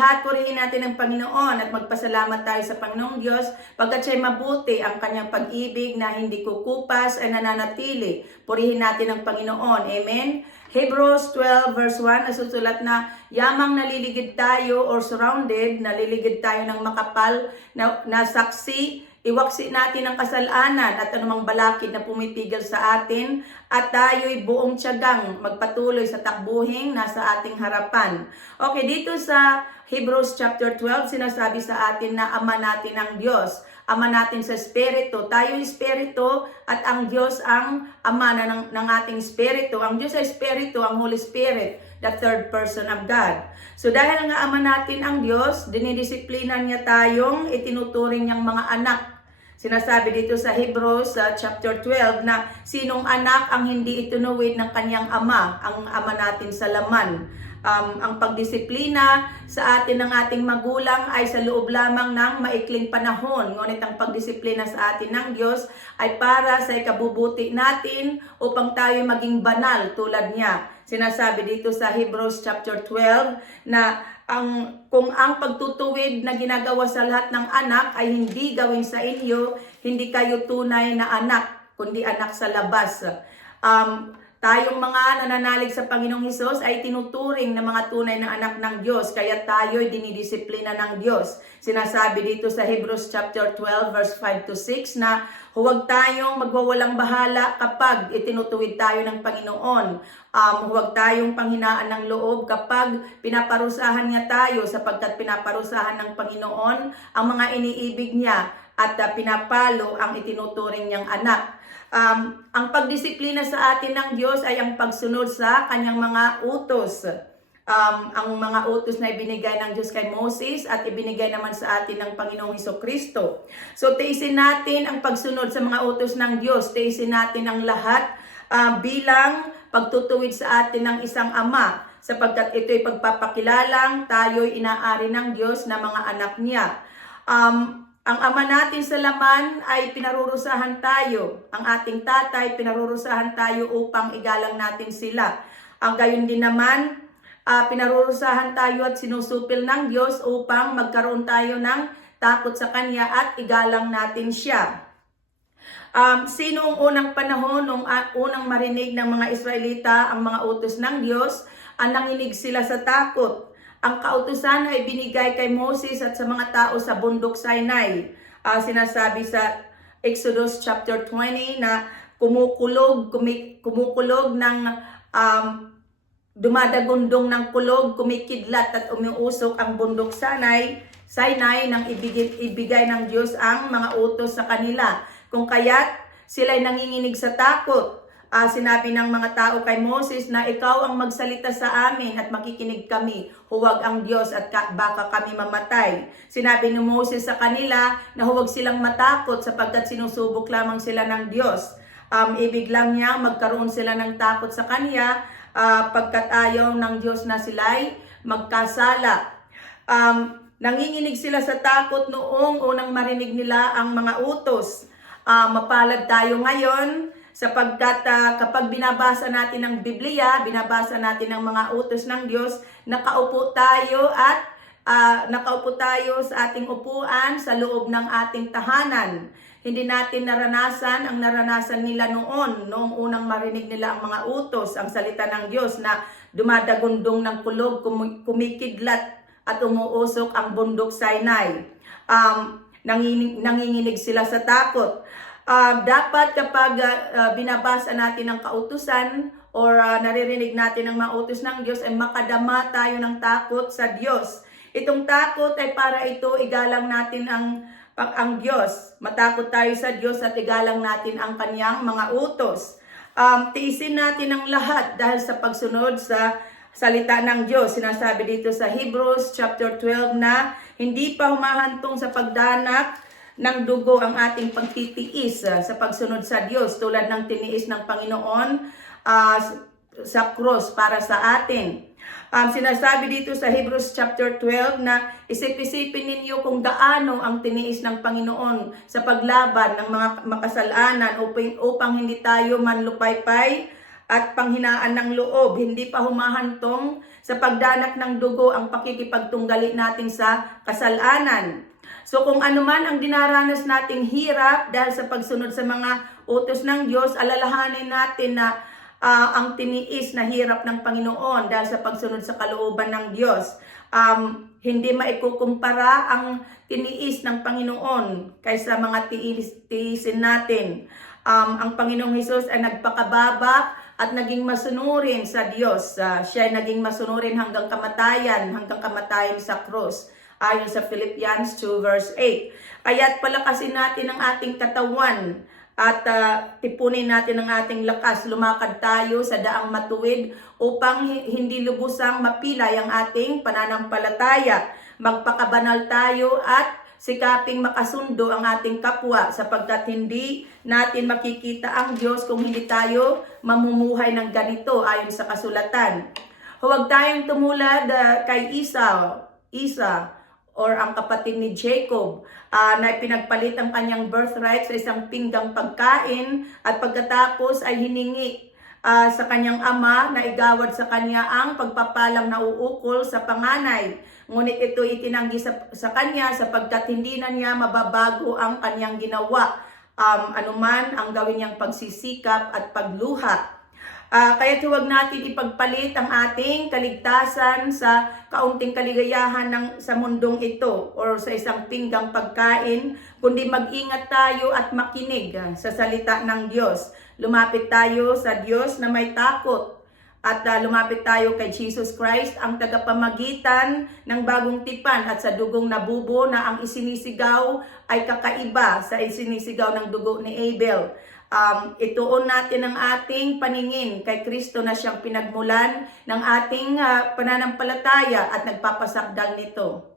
lahat, purihin natin ang Panginoon at magpasalamat tayo sa Panginoong Diyos pagkat siya'y mabuti ang kanyang pag-ibig na hindi kukupas ay nananatili. Purihin natin ang Panginoon. Amen? Hebrews 12 verse 1, nasusulat na yamang naliligid tayo or surrounded, naliligid tayo ng makapal na saksi. Iwaksi natin ang kasalanan at anumang balakid na pumipigil sa atin at tayo'y buong tiyagang magpatuloy sa takbuhing nasa ating harapan. Okay, dito sa Hebrews chapter 12, sinasabi sa atin na Ama natin ang Diyos. Ama natin sa Espiritu. Tayo Espiritu at ang Diyos ang Ama ng ating Espiritu. Ang Diyos ay Espiritu, ang Holy Spirit, the third person of God. So dahil nga Ama natin ang Diyos, dinidisiplina niya tayong itinuturing niyang mga anak. Sinasabi dito sa Hebrews chapter 12 na sinong anak ang hindi itinuwid ng kanyang ama, ang ama natin sa laman. Ang pagdisiplina sa atin ng ating magulang ay sa loob lamang ng maikling panahon. Ngunit ang pagdisiplina sa atin ng Diyos ay para sa ikabubuti natin upang tayo maging banal tulad niya. Sinasabi dito sa Hebrews chapter 12 na kung ang pagtutuwid na ginagawa sa lahat ng anak ay hindi gawin sa inyo, hindi kayo tunay na anak, kundi anak sa labas. Tayong mga nananalig sa Panginoong Hesus ay tinuturing na mga tunay na anak ng Diyos, kaya tayo'y dinidisiplina ng Diyos. Sinasabi dito sa Hebrews chapter 12 verse 5 to 6 na huwag tayong magwawalang bahala kapag itinutuwid tayo ng Panginoon. Huwag tayong panghinaan ng loob kapag pinaparusahan niya tayo, sapagkat pinaparusahan ng Panginoon ang mga iniibig niya at pinapalo ang itinuturing niyang anak. Ang pagdisiplina sa atin ng Diyos ay ang pagsunod sa kanyang mga utos. Ang mga utos na ibinigay ng Diyos kay Moses at ibinigay naman sa atin ng Panginoong Hesukristo. So tiisin natin ang pagsunod sa mga utos ng Diyos. Tiisin natin ang lahat bilang pagtutuwid sa atin ng isang ama, sapagkat ito'y pagpapakilalang tayo'y inaari ng Diyos na mga anak niya. Ang ama natin sa laman ay pinarurusahan tayo. Ang ating tatay, pinarurusahan tayo upang igalang natin sila. Ang gayon din naman, pinarurusahan tayo at sinusupil ng Diyos upang magkaroon tayo ng takot sa Kanya at igalang natin siya. Sino ang unang panahon, nung unang marinig ng mga Israelita ang mga utos ng Diyos, nanginig sila sa takot. Ang kautusan ay binigay kay Moses at sa mga tao sa bundok Sinai. Sinasabi sa Exodus chapter 20 na kumukulog ng dumadagundong ng kulog, kumikidlat at umiusok ang bundok Sinai nang ibigay ng Diyos ang mga utos sa kanila. Kung kaya't sila'y nanginginig sa takot. Sinabi ng mga tao kay Moses na ikaw ang magsalita sa amin at makikinig kami. Huwag ang Diyos at baka kami mamatay. Sinabi ni Moses sa kanila na huwag silang matakot sapagkat sinusubok lamang sila ng Diyos. Ibig lang niya magkaroon sila ng takot sa Kanya pagkat ayaw ng Diyos na sila'y magkasala. Nanginginig sila sa takot noong unang marinig nila ang mga utos. Mapalad tayo ngayon sapagkat kapag binabasa natin ang Biblia, binabasa natin ang mga utos ng Diyos, nakaupo tayo sa ating upuan sa loob ng ating tahanan. Hindi natin naranasan ang naranasan nila noong unang marinig nila ang mga utos, ang salita ng Diyos na dumadagundong ng kulog, kumikidlat at umuusok ang bundok Sinai. Nanginginig sila sa takot. Dapat kapag binabasa natin ang kautusan or naririnig natin ang mga utos ng Diyos ay makadama tayo ng takot sa Diyos. Itong takot ay para ito igalang natin ang Diyos. Matakot tayo sa Diyos at igalang natin ang Kanyang mga utos. Tiisin natin ang lahat dahil sa pagsunod sa salita ng Diyos. Sinasabi dito sa Hebrews chapter 12 na hindi pa humahantong sa pagdanak ng dugo ang ating pagtitiis sa pagsunod sa Diyos tulad ng tiniis ng Panginoon sa krus para sa atin. Sinasabi dito sa Hebrews chapter 12 na isip-isipin ninyo kung gaano ang tiniis ng Panginoon sa paglaban ng mga makasalanan upang hindi tayo manlupaypay at panghinaan ng loob. Hindi pa humahantong sa pagdanak ng dugo ang pakikipagtunggali natin sa kasalanan. So kung ano man ang dinaranas nating hirap dahil sa pagsunod sa mga utos ng Diyos, alalahanin natin na ang tiniis na hirap ng Panginoon dahil sa pagsunod sa kalooban ng Diyos. Hindi maikukumpara ang tiniis ng Panginoon kaysa mga tiisin natin. Ang Panginoong Hesus ay nagpakababa at naging masunurin sa Diyos. Siya ay naging masunurin hanggang kamatayan sa krus. Ayon sa Philippians 2 verse 8. Kaya't palakasin natin ang ating katawan at tipunin natin ang ating lakas. Lumakad tayo sa daang matuwid upang hindi lubusang mapilay ang ating pananampalataya. Magpakabanal tayo at sikaping makasundo ang ating kapwa sapagkat hindi natin makikita ang Diyos kung hindi tayo mamumuhay ng ganito ayon sa kasulatan. Huwag tayong tumulad kay Isa or ang kapatid ni Jacob na pinagpalit ang kanyang birthright sa isang pinggang pagkain at pagkatapos ay hiningi sa kanyang ama na igawad sa kanya ang pagpapalang nauukol sa panganay. Ngunit ito itinanggi sa kanya sapagkat hindi na niya mababago ang kanyang ginawa, anuman ang gawin niyang pagsisikap at pagluha. Kaya huwag natin ipagpalit ang ating kaligtasan sa kaunting kaligayahan sa mundong ito or sa isang pinggang pagkain, kundi mag-ingat tayo at makinig sa salita ng Diyos. Lumapit tayo sa Diyos na may takot at lumapit tayo kay Jesus Christ, ang tagapamagitan ng bagong tipan at sa dugong nabubo na ang isinisigaw ay kakaiba sa isinisigaw ng dugo ni Abel. Ituon natin ang ating paningin kay Kristo na siyang pinagmulan ng ating pananampalataya at nagpapasakdal nito.